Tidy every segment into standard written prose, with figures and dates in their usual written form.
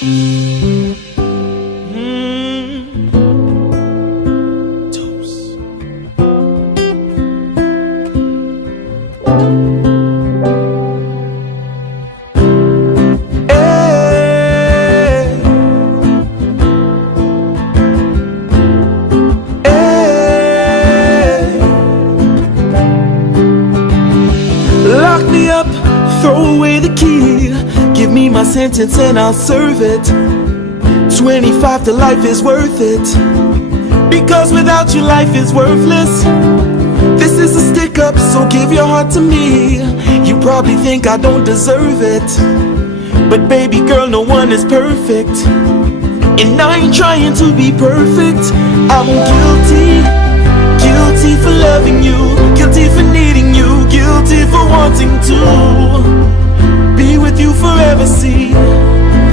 Lock me up, throw away the key. Give me my sentence and I'll serve it. 25 to life is worth it. Because without you life is worthless. This is a stick up, so give your heart to me. You probably think I don't deserve it, but baby girl, no one is perfect. And I ain't trying to be perfect. I'm guilty, guilty for loving you, guilty for needing you, guilty for wanting to be with you forever, see.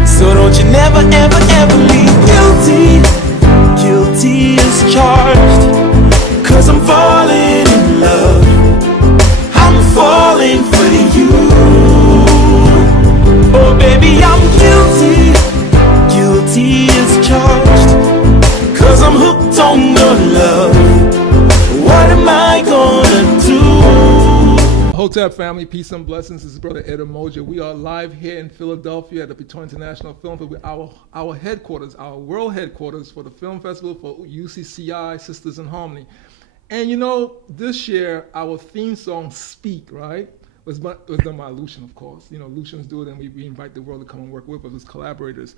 So don't you never, ever, ever leave. Guilty, guilty is charged, 'cause I'm falling in love. I'm falling for you. Oh baby, I'm guilty, guilty is charged, 'cause I'm hooked on your love. What am I gonna do? Hotel family, peace and blessings. This is Brother Ed Umoja. We are live here in Philadelphia at the Piton International Film Festival, our headquarters, our world headquarters for the film festival for UCCI Sisters in Harmony. And you know, this year our theme song "Speak" was done by Lucian, of course. You know, Lucians do it, and we invite the world to come and work with us as collaborators.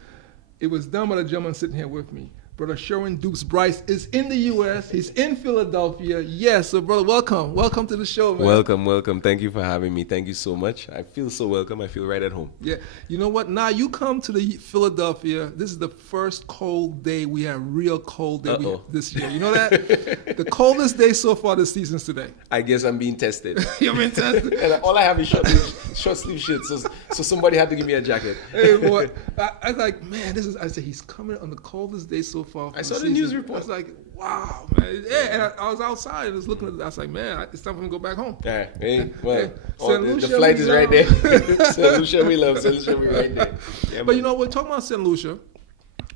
It was done by the gentleman sitting here with me. Brother SHERWINN DUPES BRICE is in the U.S. He's in Philadelphia. Yes, so brother, welcome. Welcome to the show, man. Welcome. Thank you for having me. Thank you so much. I feel so welcome. I feel right at home. Yeah. You know what? Now you come to the Philadelphia. This is the first cold day. We have real cold day this year. You know that? The coldest day so far this season's today. I guess I'm being tested. You're being tested? And all I have is short sleeve shirts. So somebody had to give me a jacket. Hey, boy. I was like, man, I said, he's coming on the coldest day so far. I saw the news report. I was like, wow, man. Yeah, and I was outside. I was looking at it. I was like, man, it's time for me to go back home. All right. Hey, well, Lucia, the flight is right there. St. Lucia, we love. St. Lucia, we right there. Yeah, but you know, we're talking about St. Lucia.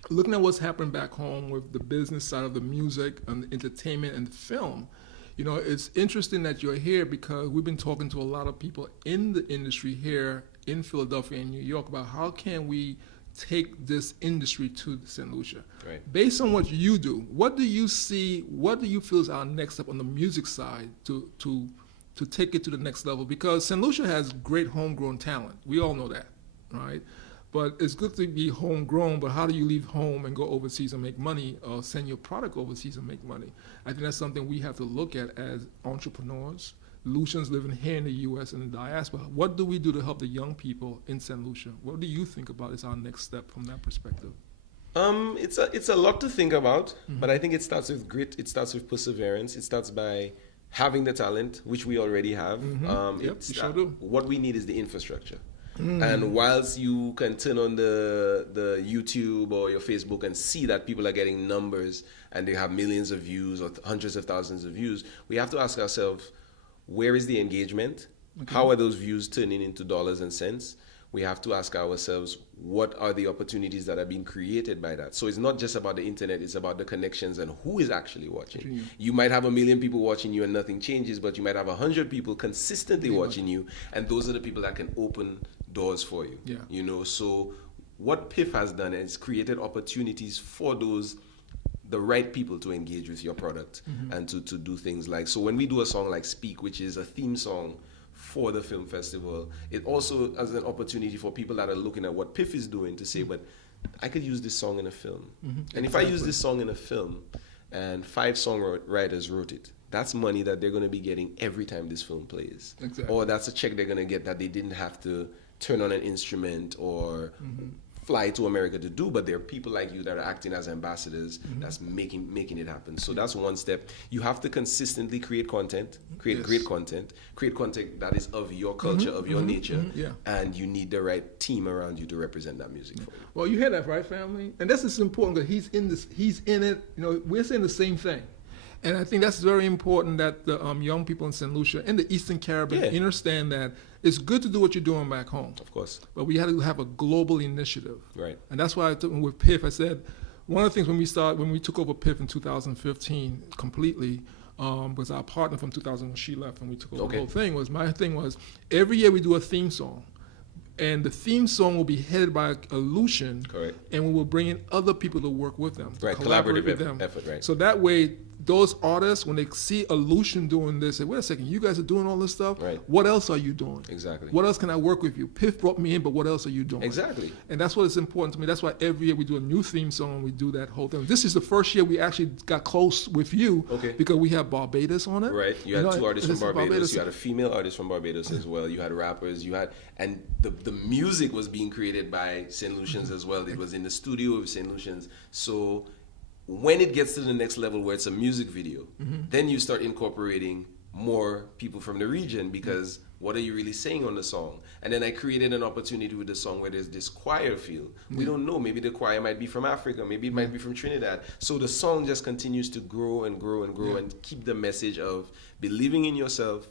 Looking at what's happening back home with the business side of the music and the entertainment and the film, you know, it's interesting that you're here because we've been talking to a lot of people in the industry here in Philadelphia and New York about how can we take this industry to St. Lucia. Right. Based on what you do, what do you see, what do you feel is our next step on the music side to take it to the next level? Because St. Lucia has great homegrown talent. We all know that, right? But it's good to be homegrown, but how do you leave home and go overseas and make money or send your product overseas and make money? I think that's something we have to look at as entrepreneurs, Lucians living here in the U.S. and the diaspora. What do we do to help the young people in St. Lucia? What do you think about is our next step from that perspective? It's a lot to think about, but I think it starts with grit. It starts with perseverance. It starts by having the talent, which we already have. Yep, we sure do. What we need is the infrastructure. And whilst you can turn on the YouTube or your Facebook and see that people are getting numbers and they have millions of views or hundreds of thousands of views, we have to ask ourselves, where is the engagement? Okay. How are those views turning into dollars and cents? We have to ask ourselves, what are the opportunities that are being created by that? So it's not just about the internet, it's about the connections and who is actually watching. You might have 1 million people watching you and nothing changes, but you might have 100 people consistently watching you, and those are the people that can open doors for you. Yeah. You know, so what PIFF has done is created opportunities for the right people to engage with your product and to do things like, so when we do a song like Speak, which is a theme song for the film festival, it also has an opportunity for people that are looking at what PIFF is doing to say, but I could use this song in a film. And if I use this song in a film and 5 songwriters wrote it, that's money that they're going to be getting every time this film plays. Exactly. Or that's a check they're going to get that they didn't have to turn on an instrument or fly to America to do, but there are people like you that are acting as ambassadors that's making it happen. So that's one step. You have to consistently create content, create great content, create content that is of your culture, of your nature, and you need the right team around you to represent that music for you. Well, you hear that, right, family? And this is important because he's in it. You know, we're saying the same thing. And I think that's very important that the young people in St. Lucia and the Eastern Caribbean understand that it's good to do what you're doing back home. Of course. But we had to have a global initiative. Right. And that's why with PIFF, I said, one of the things when we took over PIFF in 2015 completely, was our partner from 2000 when she left and we took over the whole thing, my thing was every year we do a theme song. And the theme song will be headed by Lucian. Correct. And we will bring in other people to work with them. Right, collaborate collaborative with them. effort, right. So that way, those artists, when they see a Lucian doing this, say, wait a second, you guys are doing all this stuff? Right. What else are you doing? Exactly. What else can I work with you? PIFF brought me in, but what else are you doing? Exactly. And that's what is important to me. That's why every year we do a new theme song and we do that whole thing. This is the first year we actually got close with you because we have Barbados on it. Right. You had two artists from Barbados. You had a female artist from Barbados as well. You had rappers. And the music was being created by St. Lucians as well. It was in the studio of St. Lucians. So when it gets to the next level where it's a music video, then you start incorporating more people from the region because what are you really saying on the song? And then I created an opportunity with the song where there's this choir feel. We don't know. Maybe the choir might be from Africa. Maybe it might be from Trinidad. So the song just continues to grow and grow and grow and keep the message of believing in yourself,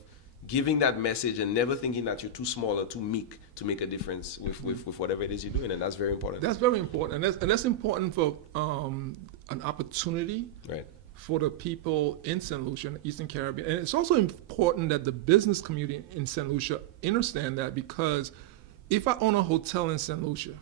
giving that message and never thinking that you're too small or too meek to make a difference with whatever it is you're doing. And that's very important. That's very important. And that's important for an opportunity for the people in St. Lucia and the Eastern Caribbean. And it's also important that the business community in St. Lucia understand that, because if I own a hotel in St. Lucia,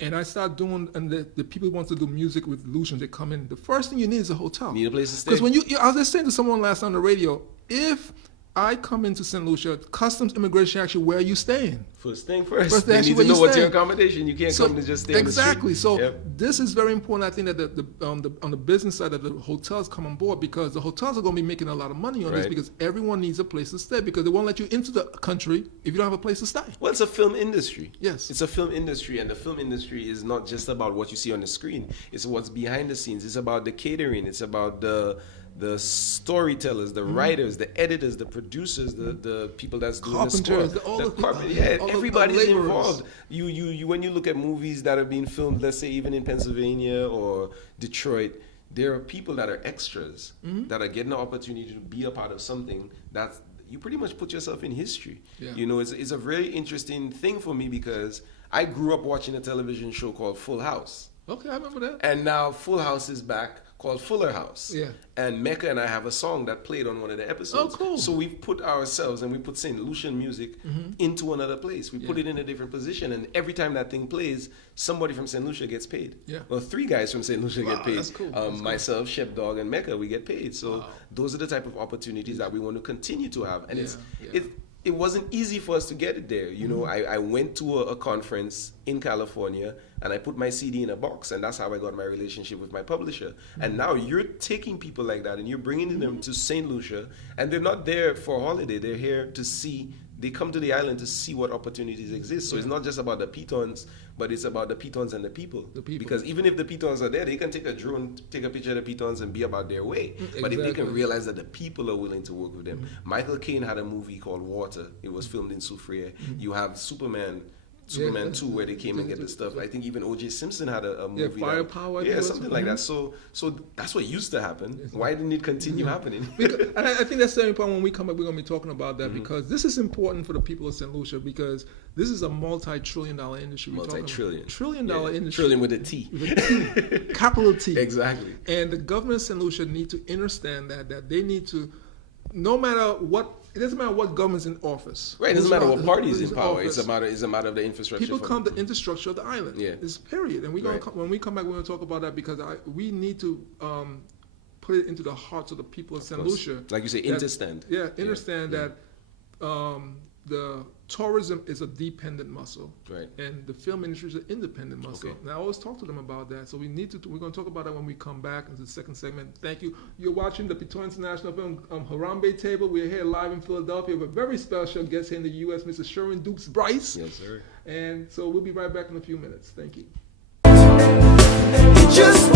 and I start doing, and the people who want to do music with Lucians, they come in, the first thing you need is a hotel. Need a place to stay. Because when I was just saying to someone last night on the radio, if I come into St. Lucia, customs immigration actually, where are you staying? First thing first. First They need to know what's your accommodation. You can't come to just stay exactly. on the street. So this is very important. I think that on the business side, that the hotels come on board, because the hotels are going to be making a lot of money on this, because everyone needs a place to stay, because they won't let you into the country if you don't have a place to stay. Well, it's a film industry. Yes. It's a film industry, and the film industry is not just about what you see on the screen. It's what's behind the scenes. It's about the catering. It's about the storytellers, the writers, the editors, the producers, the people that's doing the score, everybody's involved. You when you look at movies that are being filmed, let's say even in Pennsylvania or Detroit, there are people that are extras that are getting the opportunity to be a part of something that you pretty much put yourself in history. You know, it's a very interesting thing for me, because I grew up watching a television show called Full House. Okay, I remember that. And now Full House is back, called Fuller House. Yeah. And Mecca and I have a song that played on one of the episodes. Oh, cool. So we put ourselves, and we put St. Lucian music into another place. We put it in a different position, and every time that thing plays, somebody from St. Lucia gets paid. Yeah. Well, 3 guys from St. Lucia get paid. That's cool. Myself, Shep Dog, and Mecca, we get paid. So those are the type of opportunities that we want to continue to have. And it wasn't easy for us to get it there. You know, I went to a conference in California, and I put my CD in a box, and that's how I got my relationship with my publisher. And now you're taking people like that, and you're bringing them to St. Lucia, and they're not there for a holiday. They're here to see. They come to the island to see what opportunities exist. So it's not just about the Pitons, but it's about the Pitons and the people. Because even if the Pitons are there, they can take a drone, take a picture of the Pitons and be about their way. But if they can realize that the people are willing to work with them. Michael Caine had a movie called Water. It was filmed in Soufriere. You have Superman 2, where they came and get the stuff. I think even O.J. Simpson had a movie. Firepower. Something like that. So that's what used to happen. Why didn't it continue happening? And I think that's very important. When we come up, we're going to be talking about that, because this is important for the people of St. Lucia, because this is a multi-trillion-dollar industry. Trillion-dollar industry. Trillion with a T. Capital T. Exactly. And the government of St. Lucia need to understand that they need to, no matter what, it doesn't matter what government's in office. Right, it doesn't matter what party is in power. It's a matter of the infrastructure. People come to the infrastructure of the island. Yeah. It's period. And we're going to when we come back, we're going to talk about that, because we need to put it into the hearts of the people of St. Lucia. Like you say, understand. Understand that the tourism is a dependent muscle, and the film industry is an independent muscle. And I always talk to them about that. So we're going to talk about that when we come back into the second segment. Thank you. You're watching the Piton International Film Harambe Table. We're here live in Philadelphia with a very special guest here in the U.S., Mr. SHERWINN Dupes BRICE. Yes, sir. And so we'll be right back in a few minutes. Thank you. Just